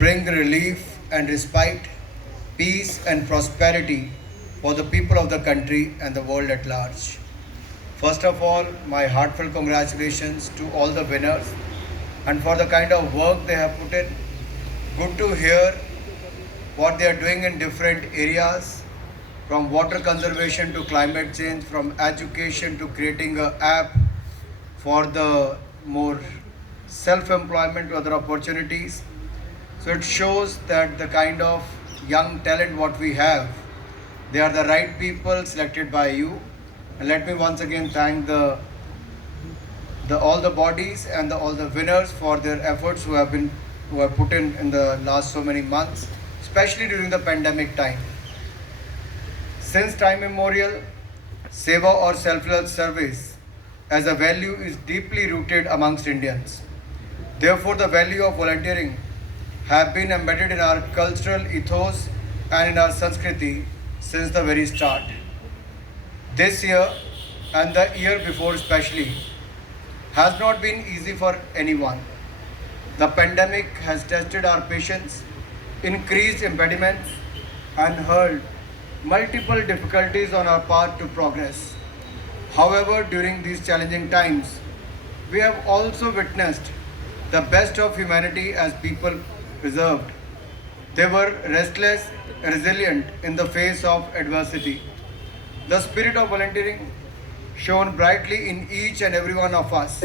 bring relief and respite, peace and prosperity for the people of the country and the world at large. First of all, my heartfelt congratulations to all the winners and for the kind of work they have put in. Good to hear what they are doing in different areas, from water conservation to climate change, from education to creating an app for the more self-employment to other opportunities. So it shows that the kind of young talent what we have, they are the right people selected by you. And let me once again thank the all the bodies and all the winners for their efforts who have put in the last so many months, especially during the pandemic time. Since time immemorial, seva or selfless service as a value is deeply rooted amongst Indians. Therefore, the value of volunteering have been embedded in our cultural ethos and in our Sanskriti since the very start. This year and the year before especially has not been easy for anyone. The pandemic has tested our patience, increased impediments, and hurled multiple difficulties on our path to progress. However, during these challenging times, we have also witnessed the best of humanity as people preserved. They were restless, resilient in the face of adversity. The spirit of volunteering shone brightly in each and every one of us.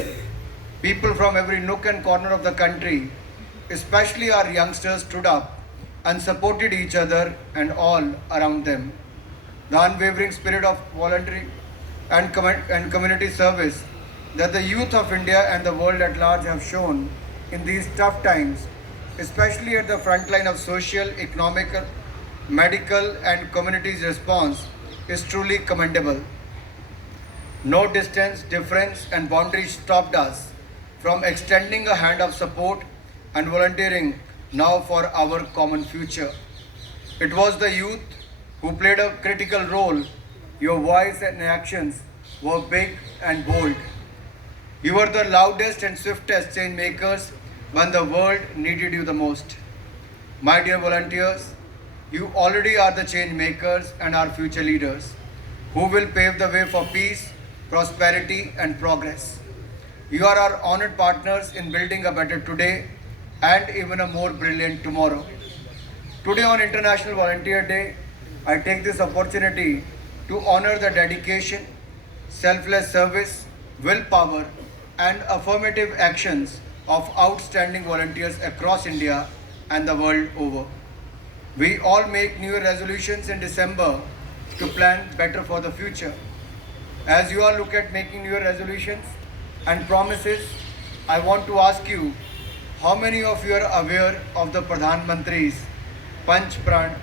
People from every nook and corner of the country, especially our youngsters, stood up and supported each other and all around them. The unwavering spirit of volunteering and community service that the youth of India and the world at large have shown in these tough times, especially at the front line of social, economic, medical, and community's response, is truly commendable. No distance, difference, and boundaries stopped us from extending a hand of support and volunteering now for our common future. It was the youth who played a critical role. Your voice and actions were big and bold. You were the loudest and swiftest change makers when the world needed you the most. My dear volunteers, you already are the change makers and our future leaders who will pave the way for peace, prosperity, and progress. You are our honored partners in building a better today and even a more brilliant tomorrow. Today, on International Volunteer Day, I take this opportunity to honor the dedication, selfless service, willpower, and affirmative actions of outstanding volunteers across India and the world over. We all make New Year resolutions in December to plan better for the future. As you all look at making New Year resolutions and promises, I want to ask you, how many of you are aware of the Pradhan Mantri's Panch Pran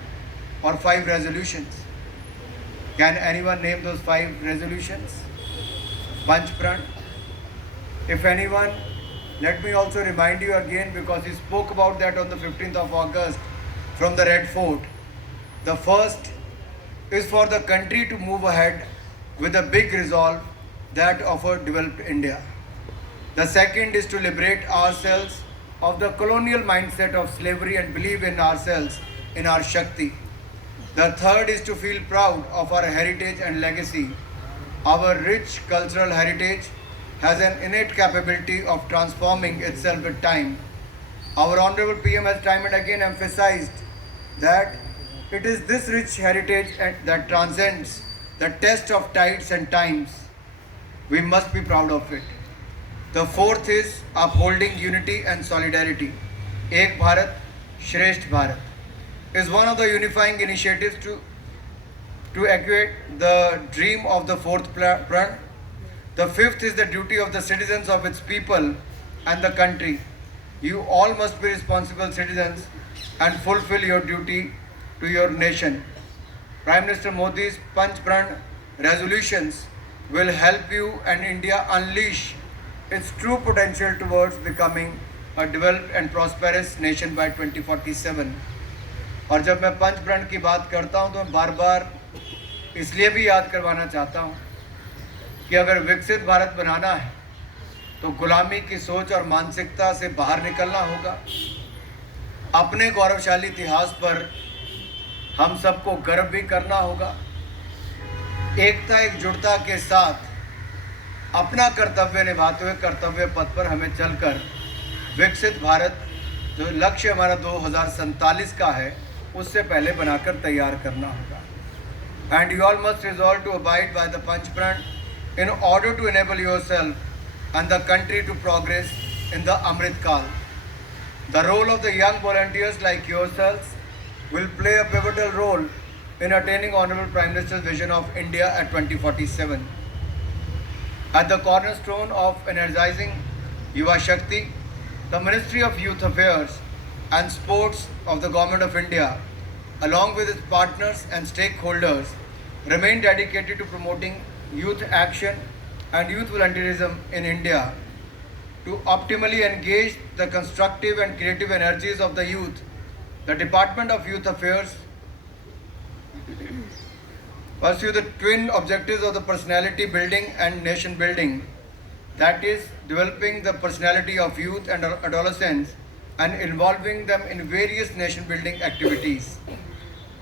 or 5 resolutions? Can anyone name those 5 resolutions? Panch Pran. If anyone, let me also remind you again, because he spoke about that on the 15th of August from the Red Fort. The first is for the country to move ahead with a big resolve that of a developed India. The second is to liberate ourselves of the colonial mindset of slavery and believe in ourselves, in our Shakti. The third is to feel proud of our heritage and legacy. Our rich cultural heritage has an innate capability of transforming itself with time. Our Honorable PM has time and again emphasized that it is this rich heritage that transcends the test of tides and times. We must be proud of it. The fourth is upholding unity and solidarity. Ek Bharat, Shresth Bharat is one of the unifying initiatives to equate the dream of the fourth pran. The fifth is the duty of the citizens of its people and the country. You all must be responsible citizens and fulfill your duty to your nation. Prime Minister Modi's Panch Pran resolutions will help you and India unleash its true potential towards becoming a developed and prosperous nation by 2047. और जब मैं पंच प्रण की बात करता हूँ तो मैं बार बार इसलिए भी याद करवाना चाहता हूँ कि अगर विकसित भारत बनाना है तो गुलामी की सोच और मानसिकता से बाहर निकलना होगा। अपने गौरवशाली इतिहास पर हम सबको गर्व भी करना होगा। एकता एकजुटता के साथ अपना कर्तव्य निभाते हुए कर्तव्य पथ पर हमें चलकर विकसित भारत जो लक्ष्य हमारा 2047 का है उससे पहले बनाकर तैयार करना होगा। And you all must resolve to abide by the Panchpran in order to enable yourself and the country to progress in the Amrit Kal. The role of the young volunteers like yourselves will play a pivotal role in attaining Honorable Prime Minister's vision of India at 2047. At the cornerstone of energizing Yuva Shakti, the Ministry of Youth Affairs and Sports of the Government of India, along with its partners and stakeholders, remain dedicated to promoting youth action and youth volunteerism in India. To optimally engage the constructive and creative energies of the youth, the Department of Youth Affairs pursue the twin objectives of the personality building and nation building, that is, developing the personality of youth and adolescents and involving them in various nation building activities.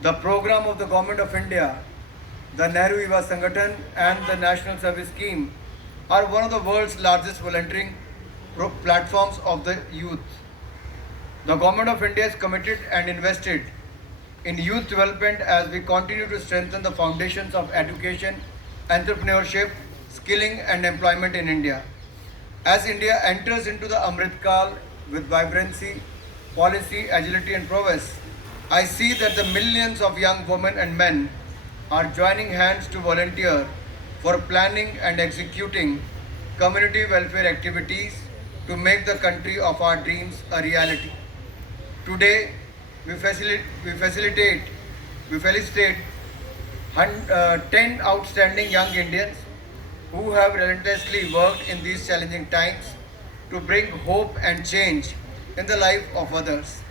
The program of the Government of India, the Nehru Yuva Sangathan and the National Service Scheme are one of the world's largest volunteering platforms of the youth. The Government of India is committed and invested in youth development as we continue to strengthen the foundations of education, entrepreneurship, skilling and employment in India. As India enters into the Amrit Kal with vibrancy, policy, agility and prowess, I see that the millions of young women and men are joining hands to volunteer for planning and executing community welfare activities to make the country of our dreams a reality. Today, we felicitate 10 outstanding young Indians who have relentlessly worked in these challenging times to bring hope and change in the life of others.